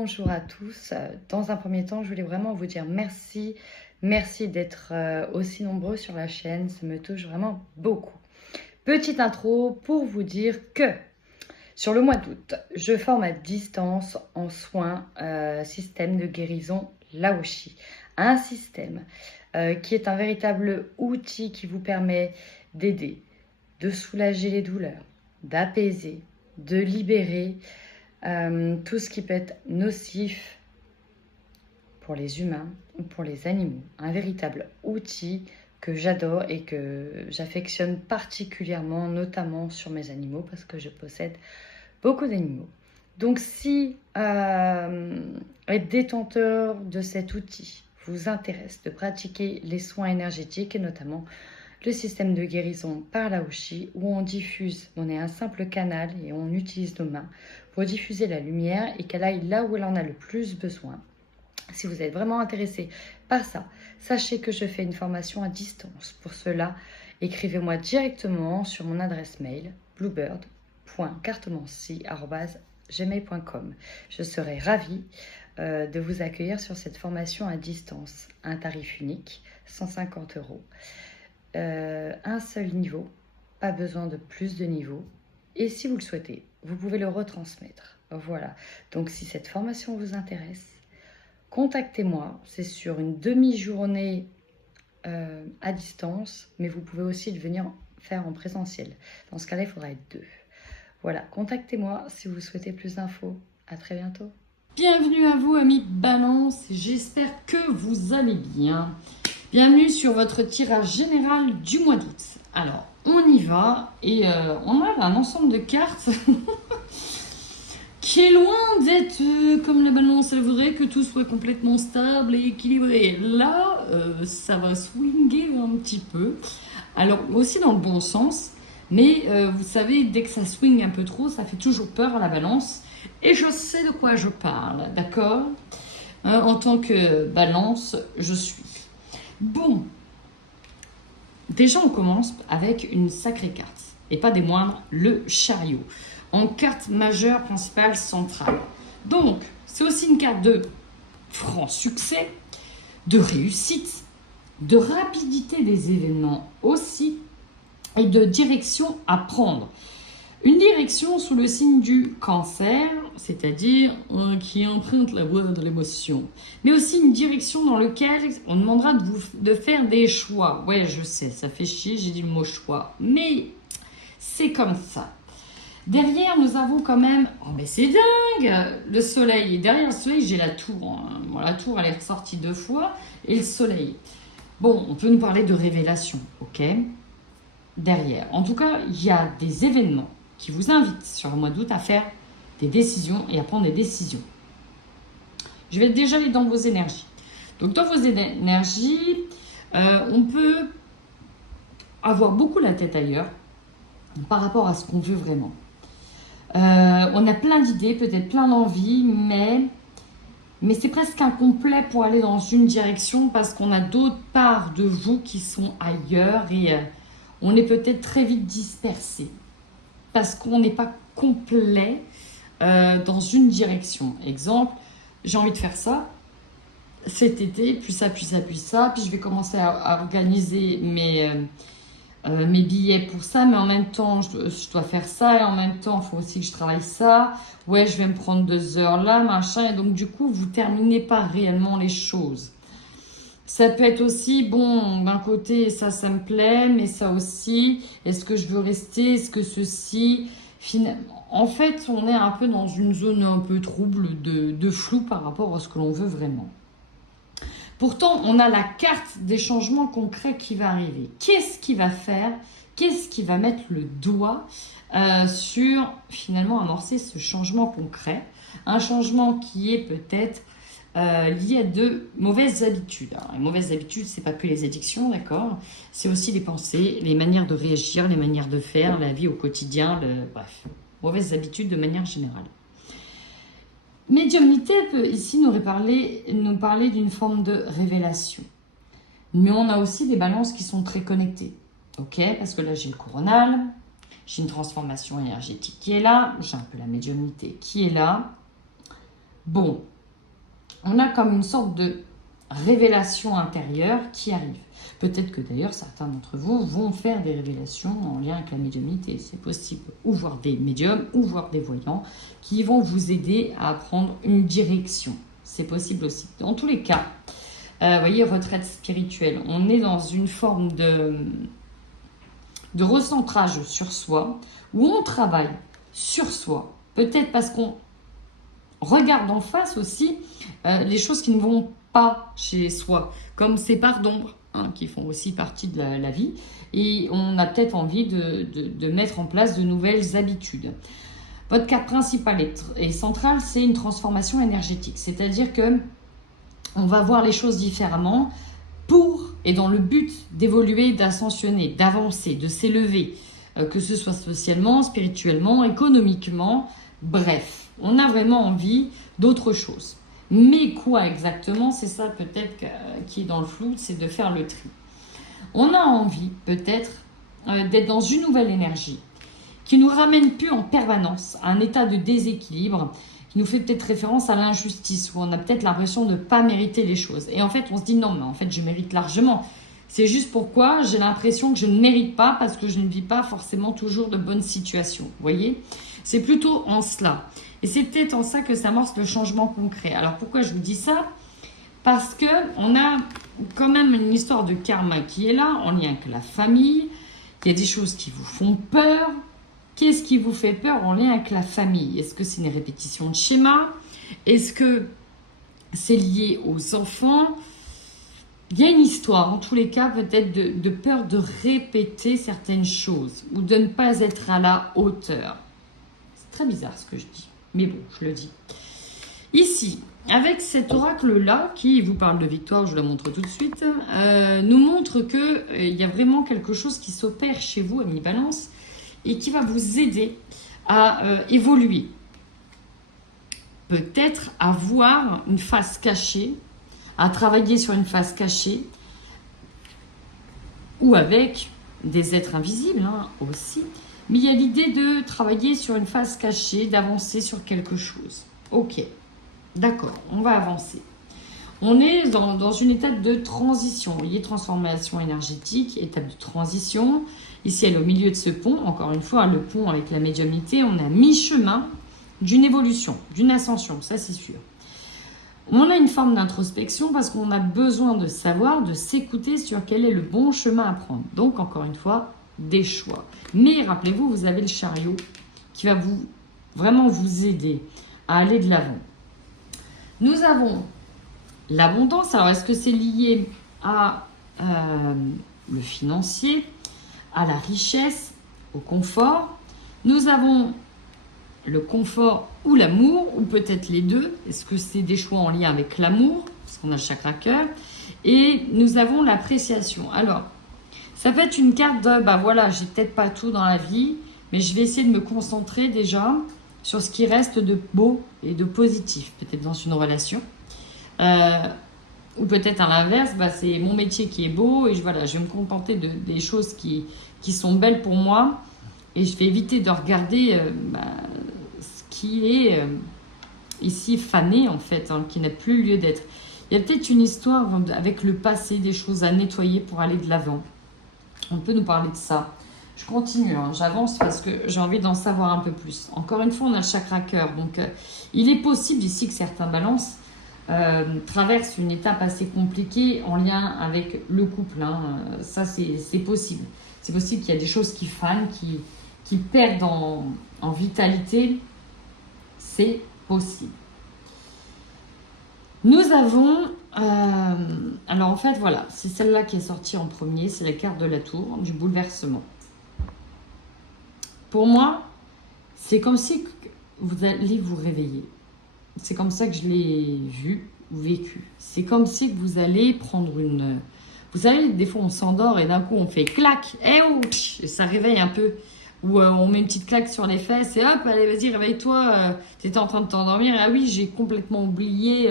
bonjour à tous. Dans un premier temps, je voulais vraiment vous dire merci. Merci d'être aussi nombreux sur la chaîne. Ça me touche vraiment beaucoup. Petite intro pour vous dire que sur le mois d'août, je forme à distance en soins système de guérison Laoshi. Un système qui est un véritable outil qui vous permet d'aider, de soulager les douleurs, d'apaiser, de libérer tout ce qui peut être nocif pour les humains ou pour les animaux. Un véritable outil que j'adore et que j'affectionne particulièrement, notamment sur mes animaux, parce que je possède beaucoup d'animaux. Donc si être détenteur de cet outil vous intéresse, de pratiquer les soins énergétiques et notamment le système de guérison par Laoshi, où on diffuse, on est un simple canal et on utilise nos mains pour diffuser la lumière et qu'elle aille là où elle en a le plus besoin. Si vous êtes vraiment intéressé par ça, sachez que je fais une formation à distance. Pour cela, écrivez-moi directement sur mon adresse mail bluebird.cartomancie@gmail.com. Je serai ravie de vous accueillir sur cette formation à distance. Un tarif unique, 150 €. Un seul niveau, pas besoin de plus de niveaux. Et si vous le souhaitez, vous pouvez le retransmettre. Voilà. Donc si cette formation vous intéresse, contactez-moi. C'est sur une demi-journée à distance, mais vous pouvez aussi le venir faire en présentiel. Dans ce cas-là, il faudra être 2. Voilà, contactez-moi si vous souhaitez plus d'infos. À très bientôt. Bienvenue à vous, amis Balance. J'espère que vous allez bien. Bienvenue sur votre tirage général du mois d'août. Alors, on y va et on a un ensemble de cartes qui est loin d'être comme la balance elle voudrait, que tout soit complètement stable et équilibré. Là, ça va swinguer un petit peu. Alors, aussi dans le bon sens, mais vous savez, dès que ça swing un peu trop, ça fait toujours peur à la balance. Et je sais de quoi je parle, d'accord ? En tant que balance, je suis. Bon, déjà on commence avec une sacrée carte, et pas des moindres, le chariot, en carte majeure principale centrale. Donc, c'est aussi une carte de franc succès, de réussite, de rapidité des événements aussi, et de direction à prendre. Une direction sous le signe du cancer, c'est-à-dire qui emprunte la voie de l'émotion. Mais aussi une direction dans laquelle on demandera de faire des choix. Ouais, je sais, ça fait chier, j'ai dit le mot choix. Mais c'est comme ça. Derrière, nous avons quand même... Oh, mais c'est dingue, le soleil. Et derrière le soleil, j'ai la tour. Bon, la tour, elle est ressortie 2 fois. Et le soleil. Bon, on peut nous parler de révélation, ok ? Derrière. En tout cas, il y a des événements qui vous invite sur le mois d'août à faire des décisions et à prendre des décisions. Je vais déjà aller dans vos énergies. Donc dans vos énergies, on peut avoir beaucoup la tête ailleurs par rapport à ce qu'on veut vraiment. On a plein d'idées, peut-être plein d'envies, mais c'est presque incomplet pour aller dans une direction parce qu'on a d'autres parts de vous qui sont ailleurs et on est peut-être très vite dispersé. Parce qu'on n'est pas complet dans une direction. Exemple, j'ai envie de faire ça cet été, puis ça, puis ça, puis ça, puis je vais commencer à organiser mes billets pour ça, mais en même temps, je dois faire ça, et en même temps, il faut aussi que je travaille ça. Ouais, je vais me prendre 2 heures là, machin, et donc du coup, vous ne terminez pas réellement les choses. Ça peut être aussi, bon, d'un côté, ça me plaît, mais ça aussi, est-ce que je veux rester, est-ce que ceci... En fait, on est un peu dans une zone un peu trouble de flou par rapport à ce que l'on veut vraiment. Pourtant, on a la carte des changements concrets qui va arriver. Qu'est-ce qui va faire ? Qu'est-ce qui va mettre le doigt sur, finalement, amorcer ce changement concret ? Un changement qui est peut-être... lié à de mauvaises habitudes. Alors, les mauvaises habitudes, c'est pas que les addictions, d'accord ? C'est aussi les pensées, les manières de réagir, les manières de faire, la vie au quotidien, bref, mauvaises habitudes de manière générale. Médiumnité peut ici nous parler d'une forme de révélation. Mais on a aussi des balances qui sont très connectées, ok ? Parce que là, j'ai le coronal, j'ai une transformation énergétique qui est là, j'ai un peu la médiumnité qui est là. Bon, on a comme une sorte de révélation intérieure qui arrive. Peut-être que d'ailleurs certains d'entre vous vont faire des révélations en lien avec la médiumnité, c'est possible. Ou voir des médiums, ou voir des voyants qui vont vous aider à prendre une direction. C'est possible aussi. Dans tous les cas, vous voyez, retraite spirituelle, on est dans une forme de recentrage sur soi, où on travaille sur soi. Peut-être parce qu'on regarde en face aussi les choses qui ne vont pas chez soi, comme ces parts d'ombre, hein, qui font aussi partie de la vie. Et on a peut-être envie de mettre en place de nouvelles habitudes. Votre carte principale et centrale, c'est une transformation énergétique. C'est-à-dire que on va voir les choses différemment pour et dans le but d'évoluer, d'ascensionner, d'avancer, de s'élever, que ce soit socialement, spirituellement, économiquement, bref. On a vraiment envie d'autre chose. Mais quoi exactement? C'est ça peut-être qui est dans le flou, c'est de faire le tri. On a envie peut-être d'être dans une nouvelle énergie qui nous ramène plus en permanence à un état de déséquilibre, qui nous fait peut-être référence à l'injustice, où on a peut-être l'impression de ne pas mériter les choses. Et en fait, on se dit non, mais en fait, je mérite largement. C'est juste pourquoi j'ai l'impression que je ne mérite pas parce que je ne vis pas forcément toujours de bonnes situations. Vous voyez? C'est plutôt en cela. Et c'est peut-être en ça que s'amorce le changement concret. Alors pourquoi je vous dis ça? Parce qu'on a quand même une histoire de karma qui est là, en lien avec la famille. Il y a des choses qui vous font peur. Qu'est-ce qui vous fait peur en lien avec la famille? Est-ce que c'est une répétition de schéma? Est-ce que c'est lié aux enfants? Il y a une histoire, en tous les cas, peut-être de peur de répéter certaines choses ou de ne pas être à la hauteur. C'est très bizarre ce que je dis, mais bon, je le dis. Ici, avec cet oracle-là, qui vous parle de victoire, je le montre tout de suite, nous montre qu'il y a vraiment quelque chose qui s'opère chez vous, amis Balance, et qui va vous aider à évoluer. Peut-être à voir une face cachée, à travailler sur une face cachée, ou avec des êtres invisibles hein, aussi. Mais il y a l'idée de travailler sur une face cachée, d'avancer sur quelque chose. Ok, d'accord, on va avancer. On est dans une étape de transition. Vous voyez, transformation énergétique, étape de transition. Ici, elle est au milieu de ce pont. Encore une fois, le pont avec la médiumnité, on est à mi-chemin d'une évolution, d'une ascension, ça c'est sûr. On a une forme d'introspection parce qu'on a besoin de savoir, de s'écouter sur quel est le bon chemin à prendre. Donc, encore une fois, des choix. Mais rappelez-vous, vous avez le chariot qui va vraiment vous aider à aller de l'avant. Nous avons l'abondance. Alors, est-ce que c'est lié à le financier, à la richesse, au confort? Nous avons le confort ou l'amour, ou peut-être les deux. Est-ce que c'est des choix en lien avec l'amour, parce qu'on a le chakra cœur? Et nous avons l'appréciation. Alors, ça peut être une carte de, bah voilà, j'ai peut-être pas tout dans la vie, mais je vais essayer de me concentrer déjà sur ce qui reste de beau et de positif, peut-être dans une relation. Ou peut-être à l'inverse, bah, c'est mon métier qui est beau et voilà, je vais me contenter des choses qui sont belles pour moi et je vais éviter de regarder ce qui est ici fané en fait, hein, qui n'a plus lieu d'être. Il y a peut-être une histoire avec le passé, des choses à nettoyer pour aller de l'avant. On peut nous parler de ça. Je continue, hein, j'avance parce que j'ai envie d'en savoir un peu plus. Encore une fois, on a le chakra cœur, donc il est possible ici que certains balances traverse une étape assez compliquée en lien avec le couple. Hein. Ça, c'est possible. C'est possible qu'il y a des choses qui fanent, qui perdent en vitalité. C'est possible. Nous avons... alors, en fait, voilà. C'est celle-là qui est sortie en premier. C'est la carte de la tour, du bouleversement. Pour moi, c'est comme si vous allez vous réveiller. C'est comme ça que je l'ai vu ou vécu. C'est comme si vous allez prendre une... Vous savez, des fois, on s'endort et d'un coup, on fait clac, et ça réveille un peu. Ou on met une petite claque sur les fesses et hop, allez, vas-y, réveille-toi. Tu étais en train de t'endormir. Ah oui, j'ai complètement oublié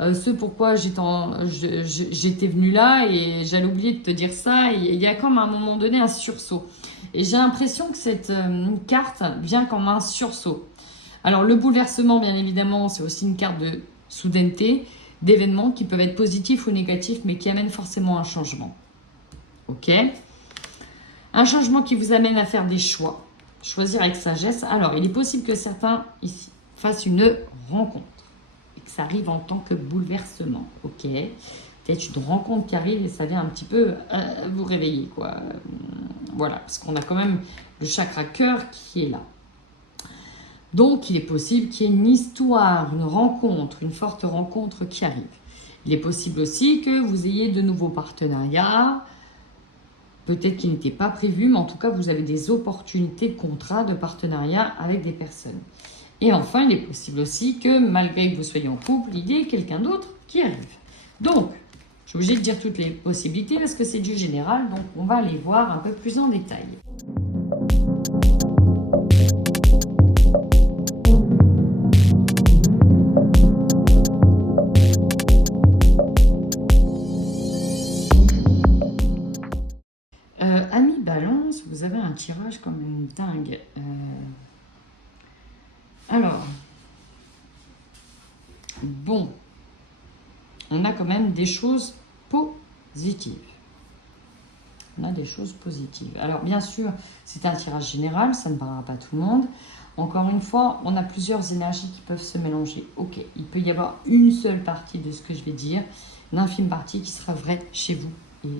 ce pourquoi j'étais venue là et j'allais oublier de te dire ça. Et il y a comme à un moment donné un sursaut. Et j'ai l'impression que cette carte vient comme un sursaut. Alors, le bouleversement, bien évidemment, c'est aussi une carte de soudaineté, d'événements qui peuvent être positifs ou négatifs, mais qui amènent forcément un changement. Ok? Un changement qui vous amène à faire des choix. Choisir avec sagesse. Alors, il est possible que certains ici fassent une rencontre. Et que ça arrive en tant que bouleversement. Ok? Peut-être une rencontre qui arrive et ça vient un petit peu vous réveiller, quoi. Voilà, parce qu'on a quand même le chakra cœur qui est là. Donc, il est possible qu'il y ait une histoire, une rencontre, une forte rencontre qui arrive. Il est possible aussi que vous ayez de nouveaux partenariats, peut-être qui n'étaient pas prévus, mais en tout cas, vous avez des opportunités de contrat, de partenariat avec des personnes. Et enfin, il est possible aussi que, malgré que vous soyez en couple, il y ait quelqu'un d'autre qui arrive. Donc, je suis obligée de dire toutes les possibilités parce que c'est du général, donc on va les voir un peu plus en détail. Amis Balance, vous avez un tirage quand même dingue. Alors, bon, on a quand même des choses positives. On a des choses positives. Alors, bien sûr, c'est un tirage général, ça ne parlera pas à tout le monde. Encore une fois, on a plusieurs énergies qui peuvent se mélanger. Ok, il peut y avoir une seule partie de ce que je vais dire, une infime partie qui sera vraie chez vous et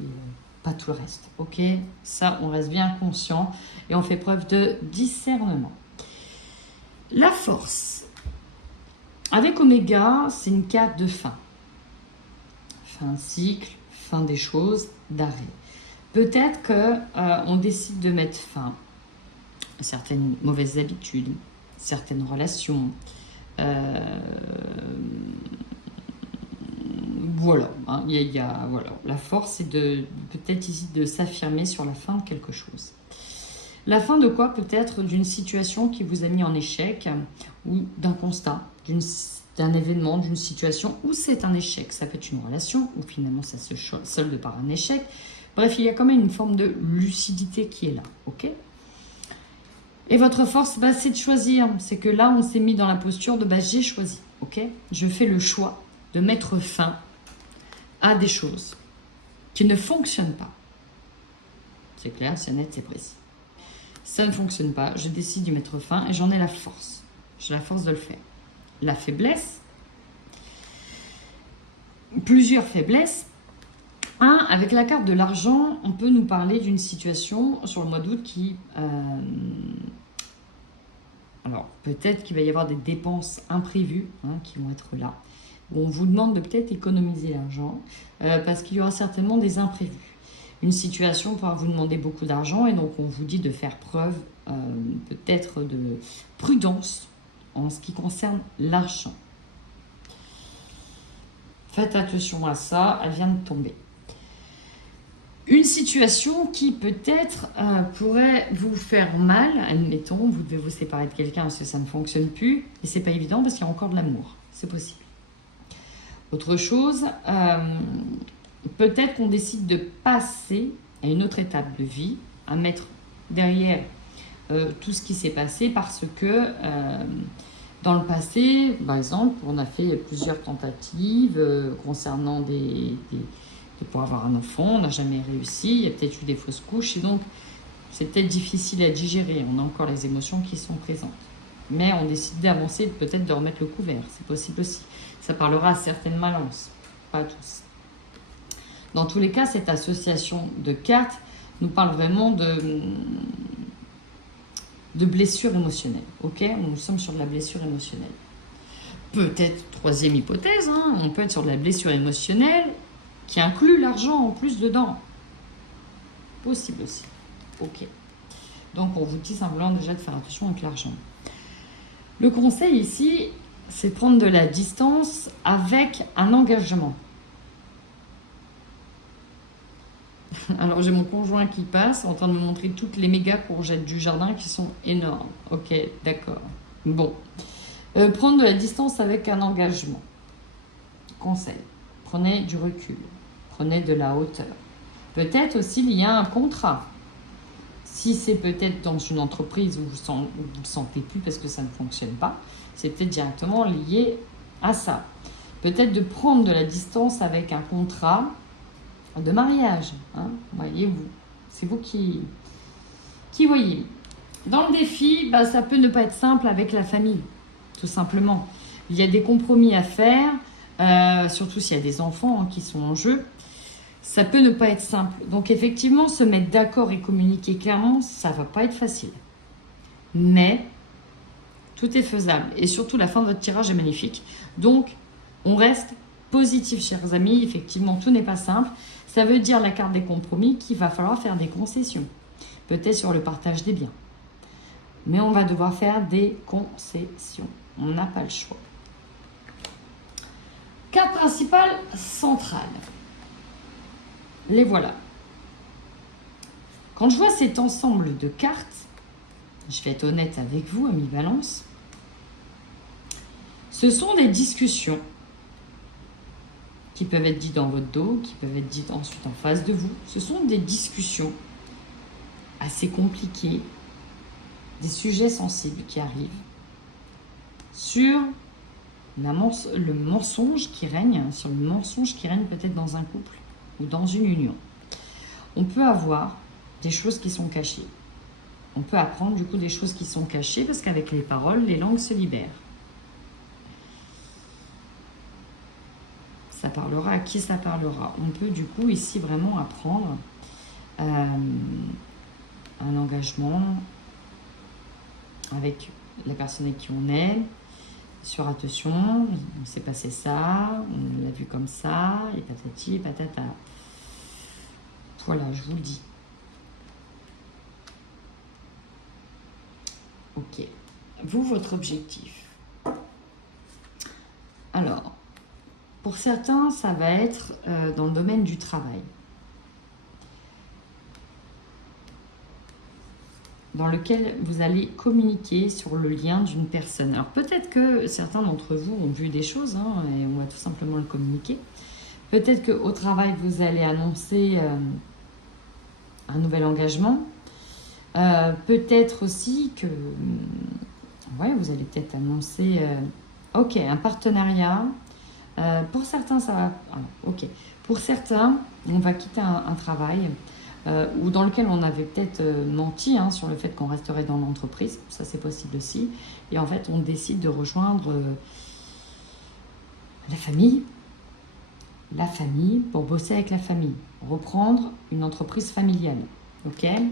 pas tout le reste. Ok, ça, on reste bien conscient et on fait preuve de discernement. La force. Avec Oméga, c'est une carte de fin. Fin de cycle, fin des choses, d'arrêt. Peut-être qu'on décide de mettre fin à certaines mauvaises habitudes, certaines relations. Voilà, hein, voilà. La force, c'est peut-être ici de s'affirmer sur la fin de quelque chose. La fin de quoi? Peut-être d'une situation qui vous a mis en échec ou d'un constat, d'un événement, d'une situation où c'est un échec. Ça peut être une relation où finalement ça se solde par un échec. Bref, il y a quand même une forme de lucidité qui est là, ok? Et votre force, c'est de choisir. C'est que là, on s'est mis dans la posture de j'ai choisi, ok? Je fais le choix de mettre fin à des choses qui ne fonctionnent pas. C'est clair, c'est net, c'est précis. Ça ne fonctionne pas, je décide d'y mettre fin et j'en ai la force. J'ai la force de le faire. La faiblesse, plusieurs faiblesses. Avec la carte de l'argent, on peut nous parler d'une situation sur le mois d'août qui... alors, peut-être qu'il va y avoir des dépenses imprévues qui vont être là. Où on vous demande de peut-être économiser l'argent parce qu'il y aura certainement des imprévus. Une situation pourra vous demander beaucoup d'argent et donc on vous dit de faire preuve peut-être de prudence en ce qui concerne l'argent. Faites attention à ça, elle vient de tomber. Une situation qui peut-être pourrait vous faire mal, admettons, vous devez vous séparer de quelqu'un parce que ça ne fonctionne plus et c'est pas évident parce qu'il y a encore de l'amour, c'est possible. Autre chose, peut-être qu'on décide de passer à une autre étape de vie, à mettre derrière tout ce qui s'est passé parce que dans le passé, par exemple, on a fait plusieurs tentatives concernant pour avoir un enfant, on n'a jamais réussi, il y a peut-être eu des fausses couches et donc c'est peut-être difficile à digérer, on a encore les émotions qui sont présentes. Mais on décide d'avancer, peut-être de remettre le couvert, c'est possible aussi. Ça parlera à certaines balances, pas à tous. Dans tous les cas, cette association de cartes nous parle vraiment de blessure émotionnelle. Ok, nous sommes sur de la blessure émotionnelle. Peut-être, troisième hypothèse, on peut être sur de la blessure émotionnelle qui inclut l'argent en plus dedans. Possible aussi. Ok. Donc, on vous dit simplement déjà de faire attention avec l'argent. Le conseil ici, c'est prendre de la distance avec un engagement. Alors, j'ai mon conjoint qui passe en train de me montrer toutes les méga courgettes du jardin qui sont énormes. Ok, d'accord. Bon. Prendre de la distance avec un engagement. Conseil. Prenez du recul. Prenez de la hauteur. Peut-être aussi il y a un contrat. Si c'est peut-être dans une entreprise où vous ne le sentez plus parce que ça ne fonctionne pas, c'est peut-être directement lié à ça. peut-être de prendre de la distance avec un contrat de mariage. Hein, voyez-vous, c'est vous qui voyez. Dans le défi, bah, ça peut ne pas être simple avec la famille, tout simplement. Il y a des compromis à faire, surtout s'il y a des enfants qui sont en jeu. Ça peut ne pas être simple. Donc effectivement, se mettre d'accord et communiquer clairement, ça ne va pas être facile. Mais tout est faisable. Et surtout, la fin de votre tirage est magnifique. Donc, on reste positif, chers amis. Effectivement, tout n'est pas simple. Ça veut dire la carte des compromis qu'il va falloir faire des concessions. Peut-être sur le partage des biens. Mais on va devoir faire des concessions. On n'a pas le choix. Carte principale centrale. Les voilà. Quand je vois cet ensemble de cartes, je vais être honnête avec vous, amis Balance, ce sont des discussions qui peuvent être dites dans votre dos, qui peuvent être dites ensuite en face de vous. Ce sont des discussions assez compliquées, des sujets sensibles qui arrivent sur le mensonge qui règne, sur le mensonge qui règne peut-être dans un couple ou dans une union. On peut avoir des choses qui sont cachées. On peut apprendre du coup des choses qui sont cachées parce qu'avec les paroles, les langues se libèrent. Ça parlera à qui ça parlera. On peut du coup ici vraiment apprendre un engagement avec la personne avec qui on est, sur attention, il s'est passé ça, on l'a vu comme ça, et patati et patata. Voilà, je vous le dis. Ok. Vous, votre objectif. Alors, pour certains, ça va être dans le domaine du travail. Dans lequel vous allez communiquer sur le lien d'une personne. Alors peut-être que certains d'entre vous ont vu des choses, hein, et on va tout simplement le communiquer. Peut-être qu'au travail, vous allez annoncer un nouvel engagement. Peut-être aussi que vous allez peut-être annoncer un partenariat. Pour certains, ça va... Pour certains, on va quitter un travail ou dans lequel on avait peut-être menti sur le fait qu'on resterait dans l'entreprise. Ça, c'est possible aussi. Et en fait, on décide de rejoindre la famille. La famille, pour bosser avec la famille. Reprendre une entreprise familiale,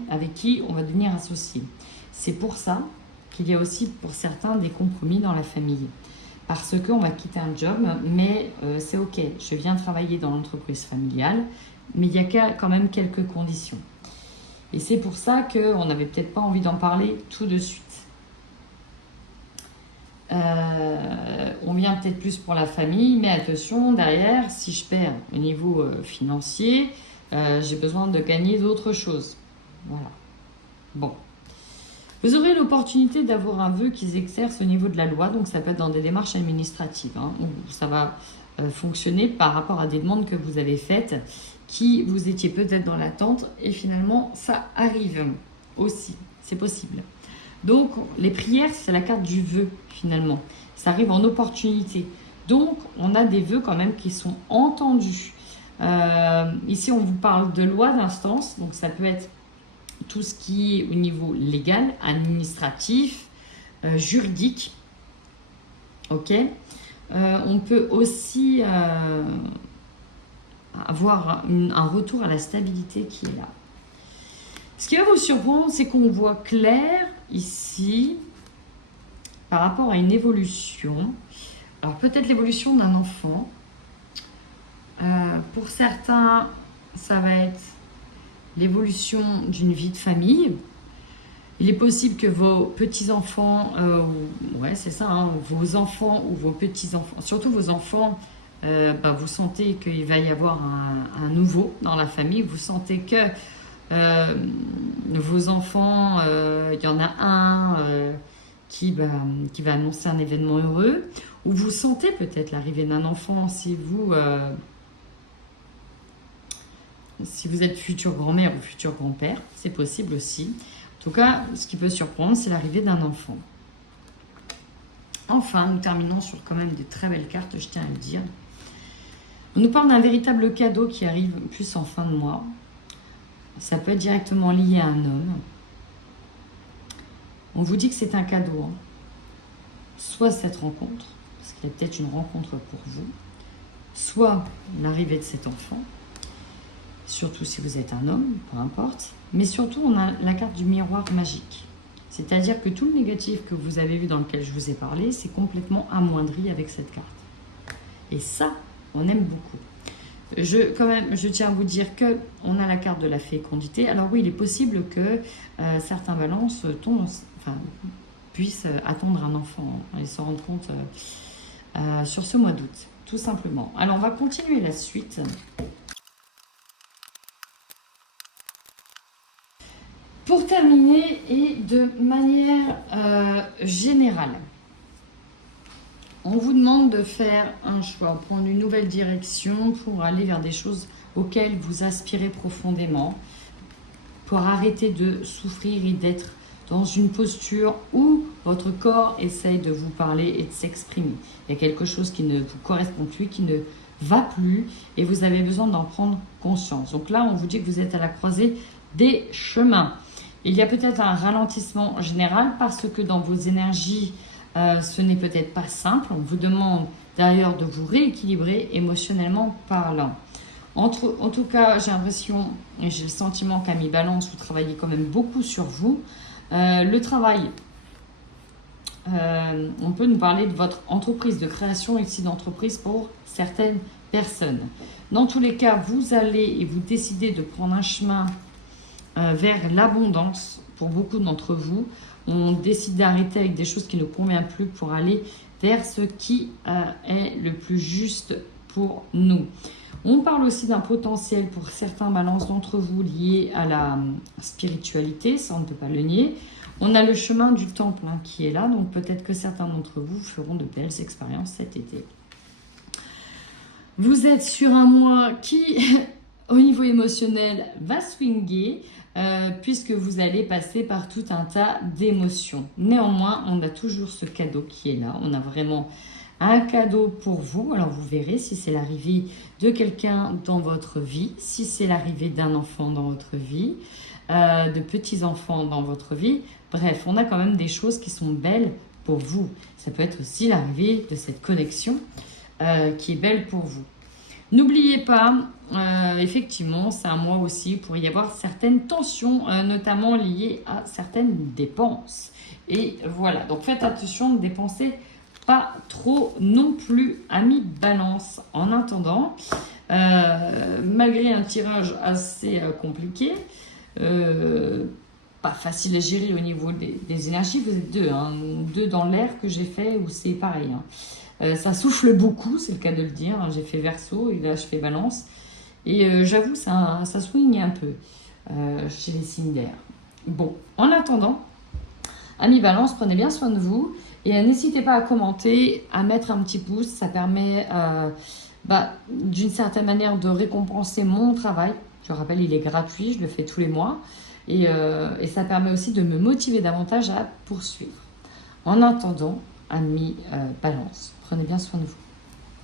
avec qui on va devenir associé. C'est pour ça qu'il y a aussi, pour certains, des compromis dans la famille. Parce qu'on va quitter un job, mais c'est ok. Je viens travailler dans l'entreprise familiale, mais il y a quand même quelques conditions. Et c'est pour ça qu'on n'avait peut-être pas envie d'en parler tout de suite. On vient peut-être plus pour la famille, mais attention, derrière, si je perds au niveau financier, j'ai besoin de gagner d'autres choses. Voilà. Bon. Vous aurez l'opportunité d'avoir un vœu qui s'exerce au niveau de la loi, donc ça peut être dans des démarches administratives, où ça va fonctionner par rapport à des demandes que vous avez faites, qui vous étiez peut-être dans l'attente, et finalement ça arrive aussi, c'est possible. Donc les prières, c'est la carte du vœu finalement, ça arrive en opportunité. Donc on a des vœux quand même qui sont entendus. Ici on vous parle de loi d'instance, donc ça peut être tout ce qui est au niveau légal, administratif, juridique. On peut aussi avoir un retour à la stabilité qui est là. Ce qui va vous surprendre, c'est qu'on voit clair ici par rapport à une évolution. Alors peut-être l'évolution d'un enfant. Pour certains, ça va être l'évolution d'une vie de famille. Il est possible que vos petits-enfants, vos enfants ou vos petits-enfants, surtout vos enfants, vous sentez qu'il va y avoir un nouveau dans la famille. Vous sentez que vos enfants, il y en a un qui va annoncer un événement heureux, ou vous sentez peut-être l'arrivée d'un enfant si vous êtes futur grand-mère ou futur grand-père, c'est possible aussi. En tout cas, ce qui peut surprendre, c'est l'arrivée d'un enfant. Enfin, nous terminons sur quand même de très belles cartes, je tiens à le dire. On nous parle d'un véritable cadeau qui arrive plus en fin de mois. Ça peut être directement lié à un homme. On vous dit que c'est un cadeau. Hein. Soit cette rencontre, parce qu'il y a peut-être une rencontre pour vous, soit l'arrivée de cet enfant, surtout si vous êtes un homme, peu importe. Mais surtout, on a la carte du miroir magique. C'est-à-dire que tout le négatif que vous avez vu dans lequel je vous ai parlé, c'est complètement amoindri avec cette carte. Et ça, on aime beaucoup. Je tiens à vous dire qu'on a la carte de la fécondité. Alors oui, il est possible que certains balances puissent attendre un enfant et se rendre compte sur ce mois d'août, tout simplement. Alors, on va continuer la suite. Pour terminer, et de manière générale, on vous demande de faire un choix, prendre une nouvelle direction pour aller vers des choses auxquelles vous aspirez profondément, pour arrêter de souffrir et d'être dans une posture où votre corps essaye de vous parler et de s'exprimer. Il y a quelque chose qui ne vous correspond plus, qui ne va plus, et vous avez besoin d'en prendre conscience. Donc là, on vous dit que vous êtes à la croisée des chemins. Il y a peut-être un ralentissement général parce que dans vos énergies, ce n'est peut-être pas simple. On vous demande d'ailleurs de vous rééquilibrer émotionnellement parlant. En tout cas, j'ai l'impression et j'ai le sentiment qu'à mi-balance, vous travaillez quand même beaucoup sur vous. Le travail, on peut nous parler de votre entreprise, de création ici d'entreprise pour certaines personnes. Dans tous les cas, vous allez et vous décidez de prendre un chemin vers l'abondance pour beaucoup d'entre vous. On décide d'arrêter avec des choses qui ne conviennent plus pour aller vers ce qui est le plus juste pour nous. On parle aussi d'un potentiel pour certains balances d'entre vous liés à la spiritualité, ça on ne peut pas le nier. On a le chemin du temple qui est là, donc peut-être que certains d'entre vous feront de belles expériences cet été. Vous êtes sur un mois qui, au niveau émotionnel, va swinguer, puisque vous allez passer par tout un tas d'émotions. Néanmoins, on a toujours ce cadeau qui est là. On a vraiment un cadeau pour vous. Alors, vous verrez si c'est l'arrivée de quelqu'un dans votre vie, si c'est l'arrivée d'un enfant dans votre vie, de petits-enfants dans votre vie. Bref, on a quand même des choses qui sont belles pour vous. Ça peut être aussi l'arrivée de cette connexion qui est belle pour vous. N'oubliez pas, effectivement, c'est un mois aussi, il pourrait y avoir certaines tensions, notamment liées à certaines dépenses. Et voilà, donc faites attention, ne dépensez pas trop non plus, amis balance. En attendant, malgré un tirage assez compliqué, pas facile à gérer au niveau des énergies, vous êtes deux dans l'air que j'ai fait où c'est pareil. Ça souffle beaucoup, c'est le cas de le dire. J'ai fait Verseau et là je fais Balance. Et j'avoue, ça swing un peu chez les signes d'air. Bon, en attendant, amis Balance, prenez bien soin de vous. Et n'hésitez pas à commenter, à mettre un petit pouce. Ça permet d'une certaine manière de récompenser mon travail. Je rappelle, il est gratuit, je le fais tous les mois. Et ça permet aussi de me motiver davantage à poursuivre. En attendant, amis Balance, prenez bien soin de vous.